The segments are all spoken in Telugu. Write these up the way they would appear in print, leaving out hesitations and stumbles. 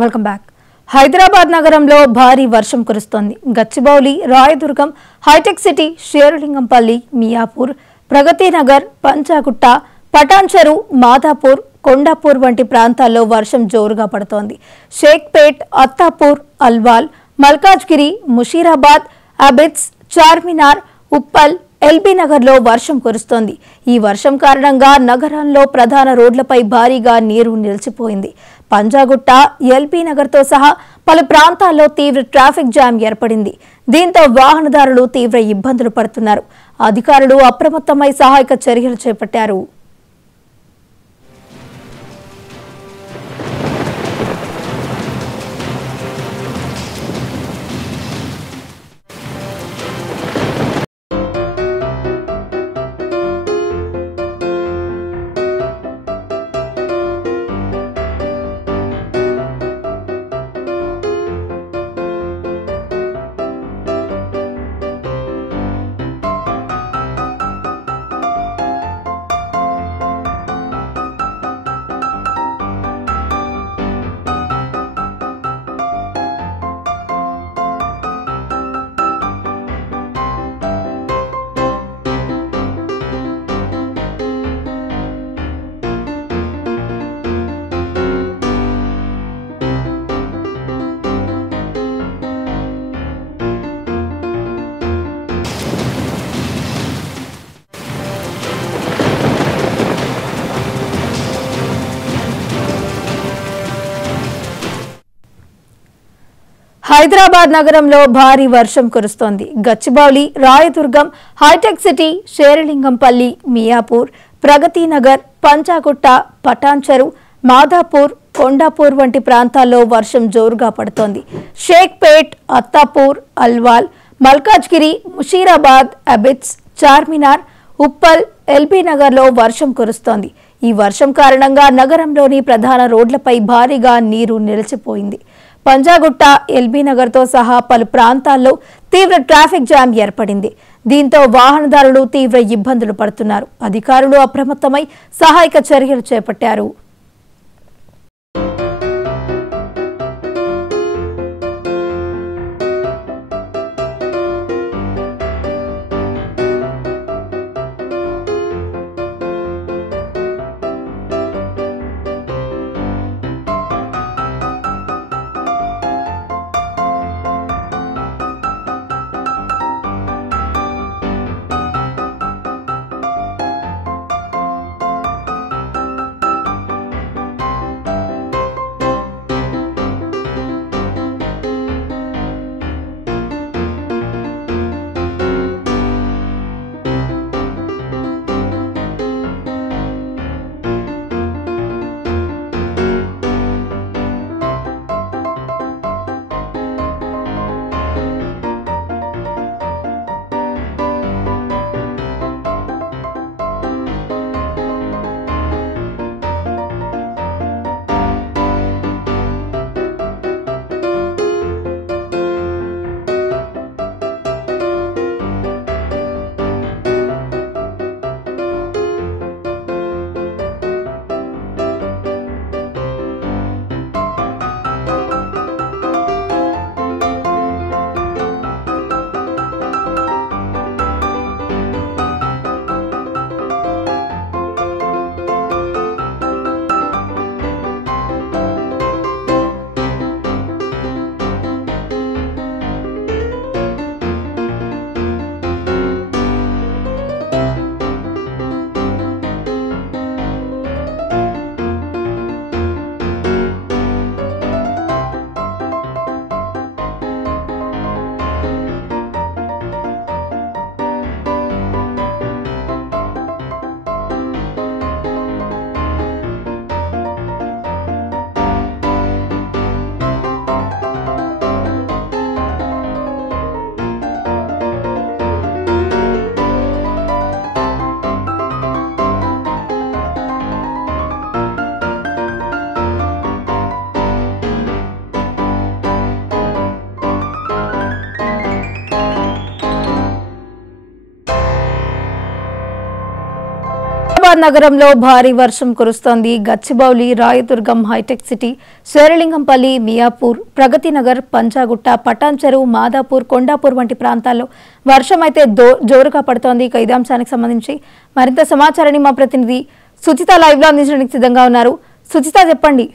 Welcome back. హైదరాబాద్ నగరంలో భారీ వర్షం కురుస్తోంది. గచ్చిబౌలి, రాయదుర్గం, హైటెక్ సిటీ, షేరులింగంపల్లి, మియాపూర్, ప్రగతి నగర్, పంచాగుట్ట, పటాన్చెరు, మాదాపూర్, కొండాపూర్ వంటి ప్రాంతాల్లో వర్షం జోరుగా పడుతోంది. షేక్పేట్, అత్తాపూర్, అల్వాల్, మల్కాజ్గిరి, ముషీరాబాద్, అబిడ్స్, చార్మినార్, ఉప్పల్, ఎల్బీ నగర్లో వర్షం కురుస్తోంది. ఈ వర్షం కారణంగా నగరంలో ప్రధాన రోడ్లపై భారీగా నీరు నిలిచిపోయింది. పంజాగుట్ట, ఎల్బీ నగర్తో సహా పలు ప్రాంతాల్లో తీవ్ర ట్రాఫిక్ జామ్ ఏర్పడింది. దీంతో వాహనదారులు తీవ్ర ఇబ్బందులు పడుతున్నారు. అధికారులు అప్రమత్తమై సహాయక చర్యలు చేపట్టారు. హైదరాబాద్ నగరంలో భారీ వర్షం కురుస్తోంది. గచ్చిబౌలి, రాయదుర్గం, హైటెక్ సిటీ, షేరులింగంపల్లి, మియాపూర్, ప్రగతి నగర్, పంచాగుట్ట, పటాన్చెరు, మాదాపూర్, కొండాపూర్ వంటి ప్రాంతాల్లో వర్షం జోరుగా పడుతోంది. షేక్పేట్, అత్తాపూర్, అల్వాల్, మల్కాజ్గిరి, ముషీరాబాద్, అబిడ్స్, చార్మినార్, ఉప్పల్, ఎల్బీ నగర్లో వర్షం కురుస్తోంది. ఈ వర్షం కారణంగా నగరంలోని ప్రధాన రోడ్లపై భారీగా నీరు నిలిచిపోయింది. పంజాగుట్ట, ఎల్బీ నగర్తో సహా పలు ప్రాంతాల్లో తీవ్ర ట్రాఫిక్ జామ్ ఏర్పడింది. దీంతో వాహనదారులు తీవ్ర ఇబ్బందులు పడుతున్నారు. అధికారులు అప్రమత్తమై సహాయక చర్యలు చేపట్టారు. హైదరాబాద్ నగరంలో భారీ వర్షం కురుస్తోంది. గచ్చిబౌలి, రాయదుర్గం, హైటెక్ సిటీ, శేరిలింగంపల్లి, మియాపూర్, ప్రగతి నగర్, పంచాగుట్ట, పటాన్ చెరువు, మాదాపూర్, కొండాపూర్ వంటి ప్రాంతాల్లో వర్షం అయితే జోరుగా పడుతోంది. ఇక ఇదే అంశానికి సంబంధించి మరింత సమాచారాన్ని మా ప్రతినిధి సుచిత లైవ్ లో అందించడానికి సిద్ధంగా ఉన్నారు. సుచిత, చెప్పండి.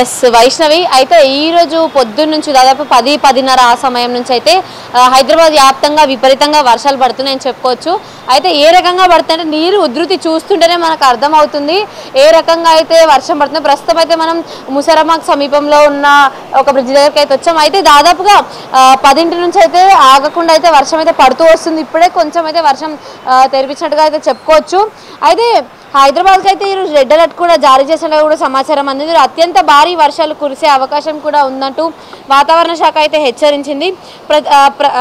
ఎస్ వైష్ణవి, అయితే ఈరోజు పొద్దున్న నుంచి దాదాపు 10-10:30 ఆ సమయం నుంచి అయితే హైదరాబాద్ వ్యాప్తంగా విపరీతంగా వర్షాలు పడుతున్నాయని చెప్పుకోవచ్చు. అయితే ఏ రకంగా పడుతుందంటే నీరు ఉధృతి చూస్తుంటేనే మనకు అర్థమవుతుంది ఏ రకంగా అయితే వర్షం పడుతుంది. ప్రస్తుతం అయితే మనం ముసరమాకు సమీపంలో ఉన్న ఒక బ్రిడ్జ్ దగ్గరికి అయితే వచ్చాం. అయితే దాదాపుగా 10 నుంచి అయితే ఆగకుండా అయితే వర్షం అయితే పడుతూ వస్తుంది. ఇప్పుడే కొంచెం అయితే వర్షం తెరిపించినట్టుగా అయితే చెప్పుకోవచ్చు. అయితే హైదరాబాద్కి అయితే ఈరోజు రెడ్ అలర్ట్ కూడా జారీ చేసినట్టు కూడా సమాచారం అందింది. అత్యంత భారీ వర్షాలు కురిసే అవకాశం కూడా ఉందంటూ వాతావరణ శాఖ అయితే హెచ్చరించింది.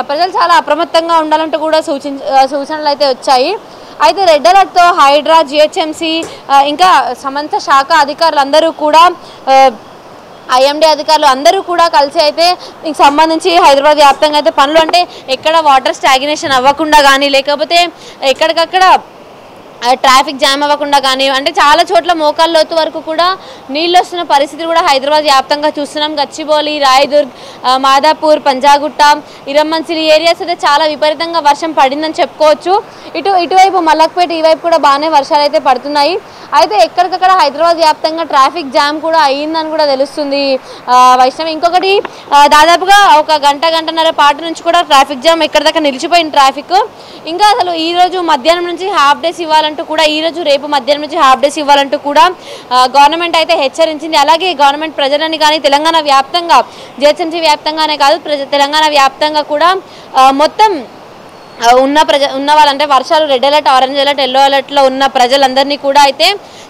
ప్రజలు చాలా అప్రమత్తంగా ఉండాలంటూ కూడా సూచనలు అయితే వచ్చాయి. అయితే రెడ్ అలర్ట్తో హైడ్రా, జిహెచ్ఎంసీ ఇంకా సంబంధిత శాఖ అధికారులందరూ కూడా ఐఎండీ అధికారులు అందరూ కూడా కలిసి అయితే దీనికి సంబంధించి హైదరాబాద్ వ్యాప్తంగా అయితే పనులు, అంటే ఎక్కడ వాటర్ స్టాగ్నేషన్ అవ్వకుండా కానీ లేకపోతే ఎక్కడికక్కడ ట్రాఫిక్ జామ్ అవ్వకుండా కానీ, అంటే చాలా చోట్ల మోకాళ్ళ లోతు వరకు కూడా నీళ్ళు వస్తున్న పరిస్థితి కూడా హైదరాబాద్ వ్యాప్తంగా చూస్తున్నాం. గచ్చిబౌలి, రాయదుర్గ్, మాదాపూర్, పంజాగుట్ట, ఇరమ్మన్సిలి ఏరియాస్ అయితే చాలా విపరీతంగా వర్షం పడిందని చెప్పుకోవచ్చు. ఇటువైపు మల్లక్పేట ఈ వైపు కూడా బాగానే వర్షాలు అయితే పడుతున్నాయి. అయితే ఎక్కడికక్కడ హైదరాబాద్ వ్యాప్తంగా ట్రాఫిక్ జామ్ కూడా అయ్యిందని కూడా తెలుస్తుంది వైష్ణవి. ఇంకొకటి, దాదాపుగా ఒక గంటన్నర పాటు నుంచి కూడా ట్రాఫిక్ జామ్ ఎక్కడిదాకా నిలిచిపోయిన ట్రాఫిక్. ఇంకా అసలు ఈరోజు మధ్యాహ్నం నుంచి హాఫ్ డేస్ ఇవ్వాలంటూ కూడా, ఈరోజు రేపు మధ్యాహ్నం నుంచి హాఫ్ డేస్ ఇవ్వాలంటూ కూడా గవర్నమెంట్ అయితే హెచ్చరించింది. అలాగే గవర్నమెంట్ ప్రజలని కానీ తెలంగాణ వ్యాప్తంగా, జిహెచ్ఎంసీ వ్యాప్తంగానే కాదు తెలంగాణ వ్యాప్తంగా కూడా మొత్తం ఉన్న వాళ్ళంటే వర్షాలు red alert, orange alert, yellow అలర్ట్లో ఉన్న ప్రజలందరినీ కూడా అయితే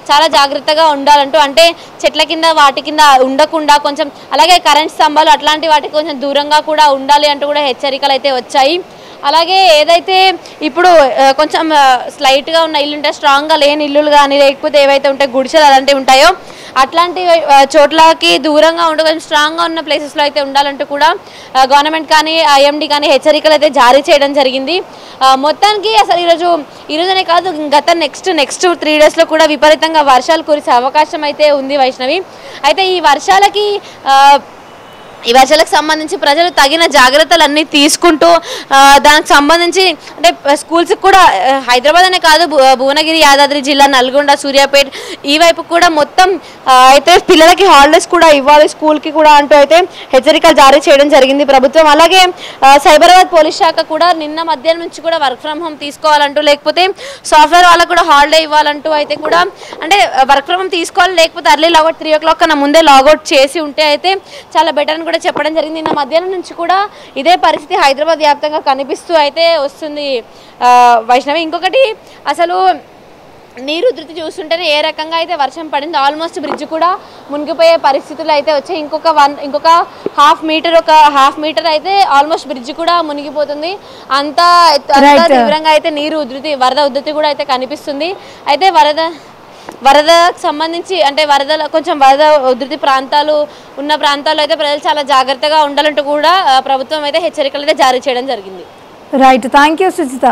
చాలా జాగ్రత్తగా ఉండాలంటూ, అంటే చెట్ల కింద వాటి కింద ఉండకుండా కొంచెం, అలాగే కరెంట్ స్తంభాలు అట్లాంటి వాటికి కొంచెం దూరంగా కూడా ఉండాలి అంటూ కూడా హెచ్చరికలు అయితే వచ్చాయి. అలాగే ఏదైతే ఇప్పుడు కొంచెం స్లైట్గా ఉన్న ఇల్లు ఉంటాయి, స్ట్రాంగ్గా లేని ఇల్లులు కానీ లేకపోతే ఏవైతే ఉంటాయి గుడిసెలు అలాంటివి ఉంటాయో అట్లాంటి చోట్లకి దూరంగా ఉండి కొంచెం స్ట్రాంగ్గా ఉన్న ప్లేసెస్లో అయితే ఉండాలంటూ కూడా గవర్నమెంట్ కానీ ఐఎండీ కానీ హెచ్చరికలు అయితే జారీ చేయడం జరిగింది. మొత్తానికి అసలు ఈరోజునే కాదు గత నెక్స్ట్ 3 డేస్లో కూడా విపరీతంగా వర్షాలు కురిసే అవకాశం అయితే ఉంది వైష్ణవి. అయితే ఈ వర్షాలకు సంబంధించి ప్రజలు తగిన జాగ్రత్తలన్నీ తీసుకుంటూ దానికి సంబంధించి, అంటే స్కూల్స్కి కూడా హైదరాబాద్ అనే కాదు భువనగిరి, యాదాద్రి జిల్లా, నల్గొండ, సూర్యాపేట ఈ వైపు కూడా మొత్తం అయితే పిల్లలకి హాలిడేస్ కూడా ఇవ్వాలి స్కూల్కి కూడా అంటూ అయితే హెచ్చరికలు జారీ చేయడం జరిగింది ప్రభుత్వం. అలాగే సైబరాబాద్ పోలీస్ శాఖ కూడా నిన్న మధ్యాహ్నం నుంచి కూడా వర్క్ ఫ్రమ్ హోమ్ తీసుకోవాలంటూ, లేకపోతే సాఫ్ట్వేర్ వాళ్ళకు కూడా హాలిడే ఇవ్వాలంటూ అయితే కూడా, అంటే వర్క్ ఫ్రమ్ హోమ్ తీసుకోవాలి లేకపోతే అర్లీ లాగౌట్ 3 o'clock కన్నా ముందే లాగౌట్ చేసి ఉంటే అయితే చాలా బెటర్ కూడా చెప్పడం జరిగింది. నిన్న మధ్యాహ్నం నుంచి కూడా ఇదే పరిస్థితి హైదరాబాద్ వ్యాప్తంగా కనిపిస్తూ అయితే వస్తుంది వైష్ణవి. ఇంకొకటి, అసలు నీరు ఉధృతి చూస్తుంటేనే ఏ రకంగా అయితే వర్షం పడింది, ఆల్మోస్ట్ బ్రిడ్జ్ కూడా మునిగిపోయే పరిస్థితులు అయితే వచ్చాయి. ఇంకొక హాఫ్ మీటర్ అయితే ఆల్మోస్ట్ బ్రిడ్జ్ కూడా మునిగిపోతుంది. అంత తీవ్రంగా అయితే వరద ఉధృతి కూడా అయితే కనిపిస్తుంది. అయితే వరదకు సంబంధించి, అంటే వరద ఉధృతి ఉన్న ప్రాంతాల్లో అయితే ప్రజలు చాలా జాగ్రత్తగా ఉండాలంటూ కూడా ప్రభుత్వం అయితే హెచ్చరికలు అయితే జారీ చేయడం జరిగింది. Right, thank you Sujitha.